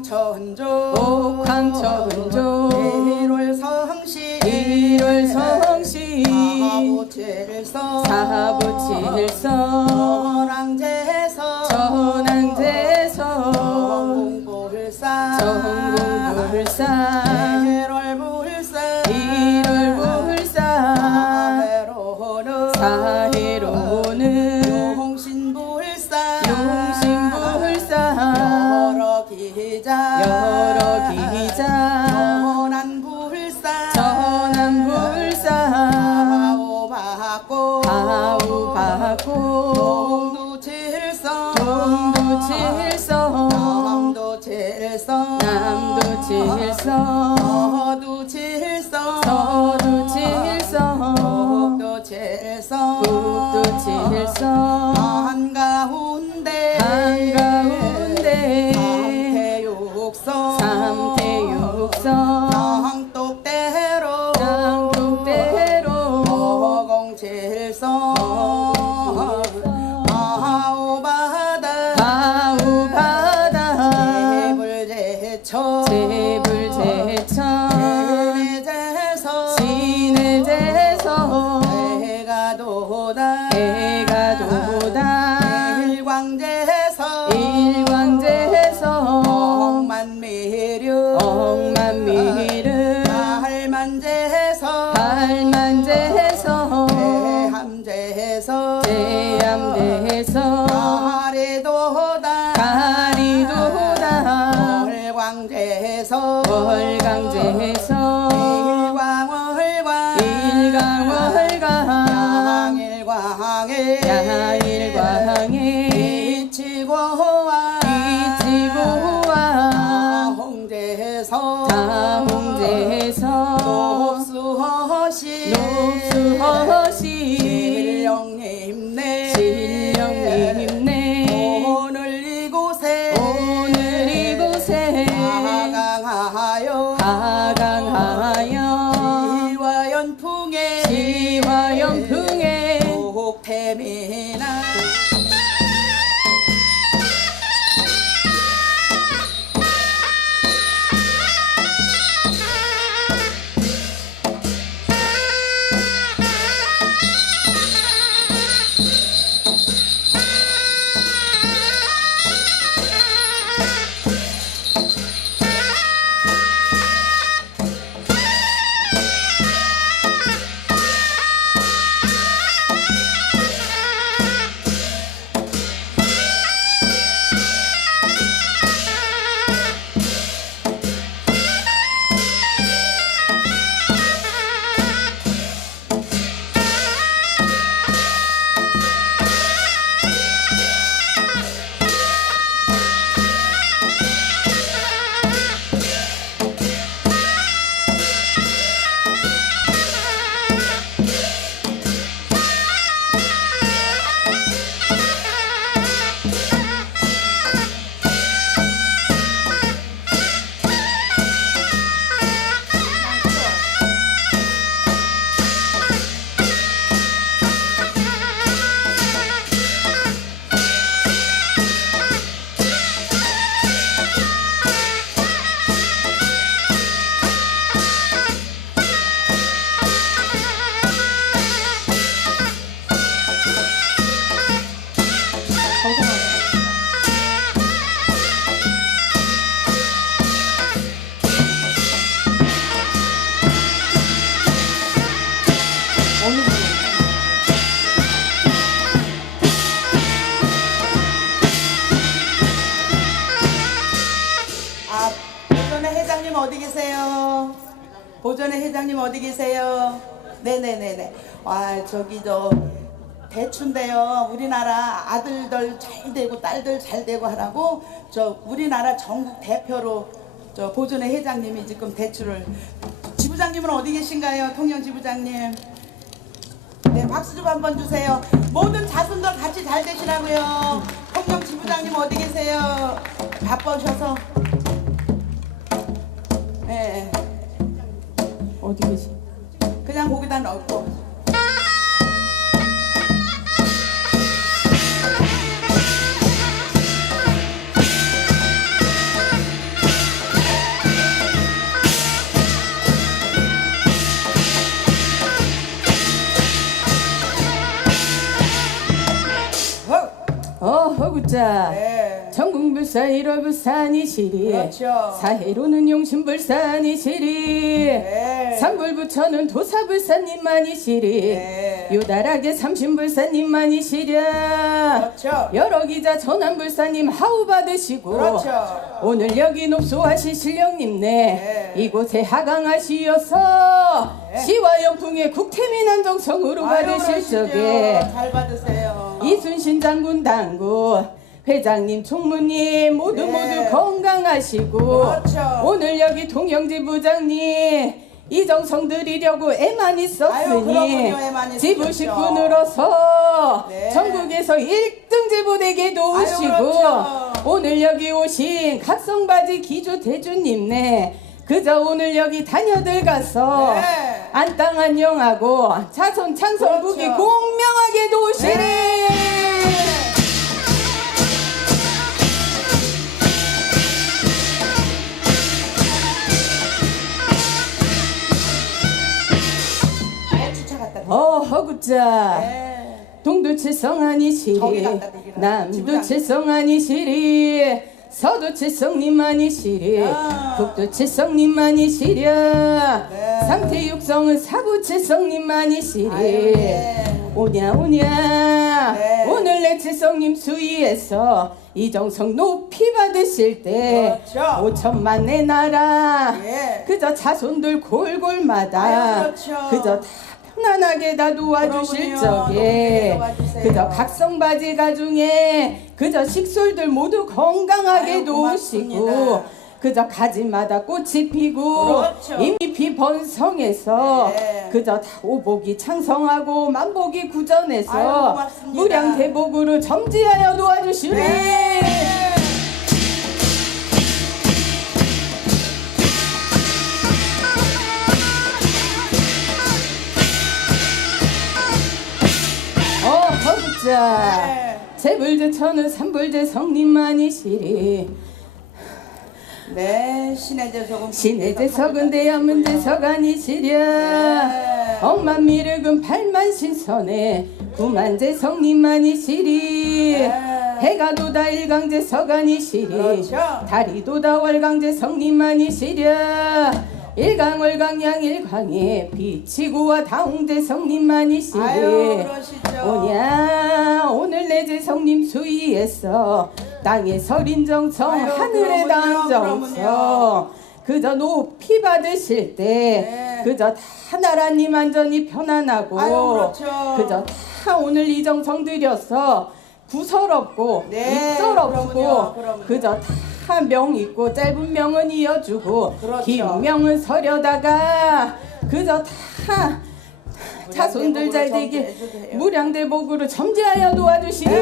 옥황천조. 옥황천조. 일월 성시. 일월 성시. 사부칠서 사부칠서 전왕제서. 전왕제서. 전공불사 전공불사 일월 불사. 일월 불사. 사해로는 사해로는 칠성. 서두 칠성. 북도 칠성. 북두칠성 월광제서 월강제서 일광월광 일강월강 양일광에 야일 보전의 회장님 어디 계세요? 네네네네. 와, 저기 저 대추인데요. 우리나라 아들들 잘 되고 딸들 잘 되고 하라고 저 우리나라 전국 대표로 저 보전의 회장님이 지금 대추를 지부장님은 어디 계신가요? 통영 지부장님. 네, 박수 좀 한번 주세요. 모든 자손들 같이 잘 되시라고요. 통영 지부장님 어디 계세요? 바빠오셔서. 어디 계시? 그냥 거기다 넣고. 어, 어 허구자. 네. 전국불사 1월 불산이 시리 그렇죠. 사해로는 용신불산이 시리 네. 삼불부처는 도사불사님만이 시리 네. 요달하게 삼신불사님만이 시랴 그렇죠. 여러 기자 전환불사님 하우 받으시고 그렇죠. 오늘 여기 녹소하신 신령님네 네. 이곳에 하강하시어서 네. 시와 영풍의 국태민 안정성으로 받으실. 적에 잘 받으세요. 이순신 장군 당군 회장님 총무님 모두 네. 모두 건강하시고 그렇죠. 오늘 여기 동영지 부장님 이정성 드리려고 애만 아유, 있었으니. 애만 지부. 식구으로서 네. 전국에서 1등 제보되게 도우시고 아유, 그렇죠. 오늘 여기 오신 각성바지 기주 대주님네 그저 오늘 여기 다녀들 가서 네. 안땅 안녕하고 자손 창성국이 그렇죠. 공명하게 네. 네, 구자 네. 동두칠성하니 시리 저기 갖다 드리라. 남두칠성하니 시리 서두칠성님만이 시리 아. 북두칠성님만이 시랴 네. 상태 육성은 사부 칠성님만이 시리 아유, 네. 오냐 오냐 네. 오늘 내 칠성님 수위에서 이정성 높이 받으실 때 그렇죠. 오천만 내 나라 예. 그저 자손들 골골마다 아유, 그렇죠. 그저 다 편안하게 다 그럼요. 적에. 그저 각성바지 가중에 그저 식솔들 모두 건강하게 아유, 고맙습니다. 그저 가지마다 꽃이 피고 그렇죠. 잎이 번성해서 네. 그저 다 오복이 창성하고 만복이 구전해서. 무량대복으로 점지하여 도와주시네 네. 네. 제불제 천은 삼불제 성님만이시리 네, 신의제 소금. 신의 제 석은 대야문 제 석 아니시랴 네. 억만 미륵은 팔만 신선에 구만 제 성님만이시리 네. 해가 도다 일강제 석아니시리 그렇죠. 달이 도다 월강제 성님만이시랴 일강월강 양일강에 비치구와 다홍제 성님만이시리 아유, 그러시죠. 오냐 오늘 내 제 성님 수위에서 땅에 설인정성 아유, 하늘에 그러면요. 그저 높이 받으실 때 네. 그저 다 나라님 안전이 편안하고 아유, 그렇죠. 그저 다 오늘 이 정성 드려서 구설없고 네, 입설없고. 그저 다 명 있고 짧은 명은 이어주고 그렇죠. 긴 명은 서려다가 그저 다 자손들 잘 되게. 무량대복으로 점지하여 도와주시니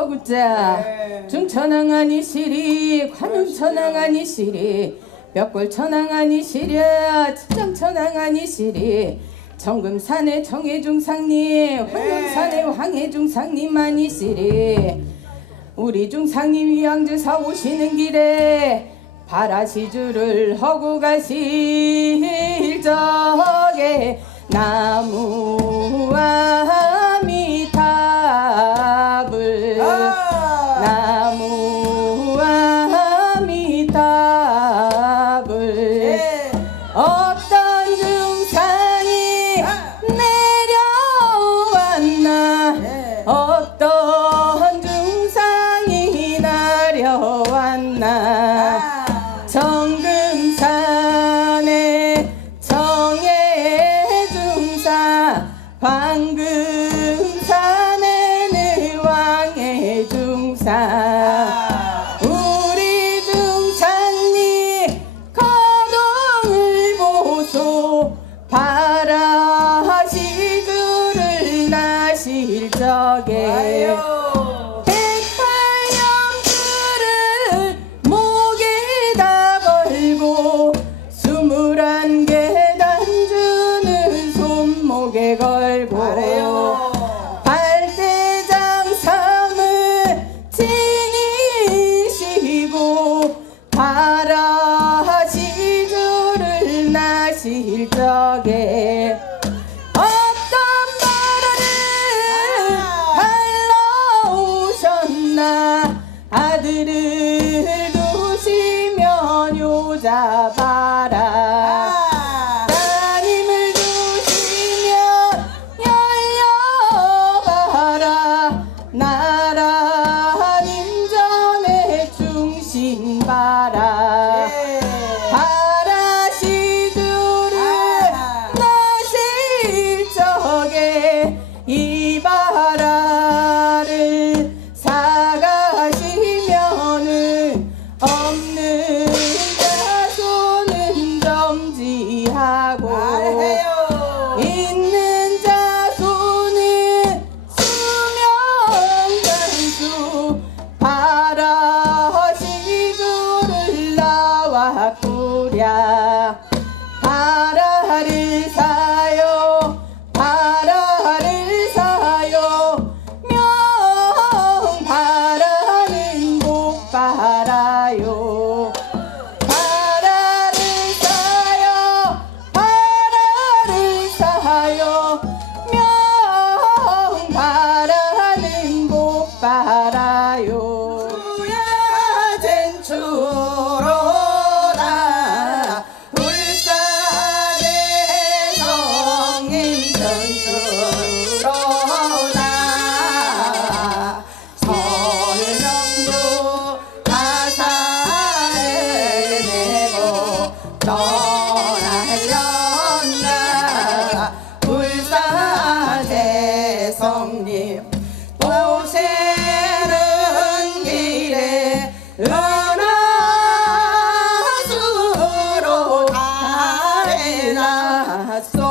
네. 어허구자 네. 중천왕 아니 시리 관음천왕 아니 시리 벽골천왕 아니 시랴 칠정천왕 아니 시리 정금산의 정혜중상님 황금산의 황혜중상님만이 시리 우리 중상님 위양주사 오시는 길에 바라시주를 허고 가실 적에 나무와 Jabba. la so.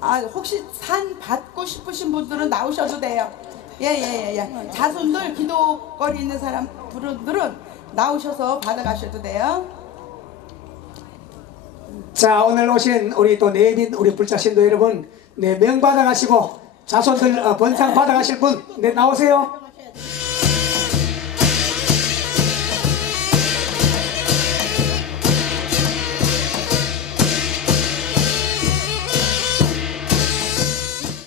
아, 혹시 산 받고 싶으신 분들은 나오셔도 돼요. 예, 예, 예, 예. 자손들 기도거리 있는 사람 분들은 나오셔서 받아가셔도 돼요. 자, 오늘 오신 우리 또 내민 우리 불자신도 여러분, 네, 명 받아가시고 자손들 어, 번상 받아가실 분, 네, 나오세요.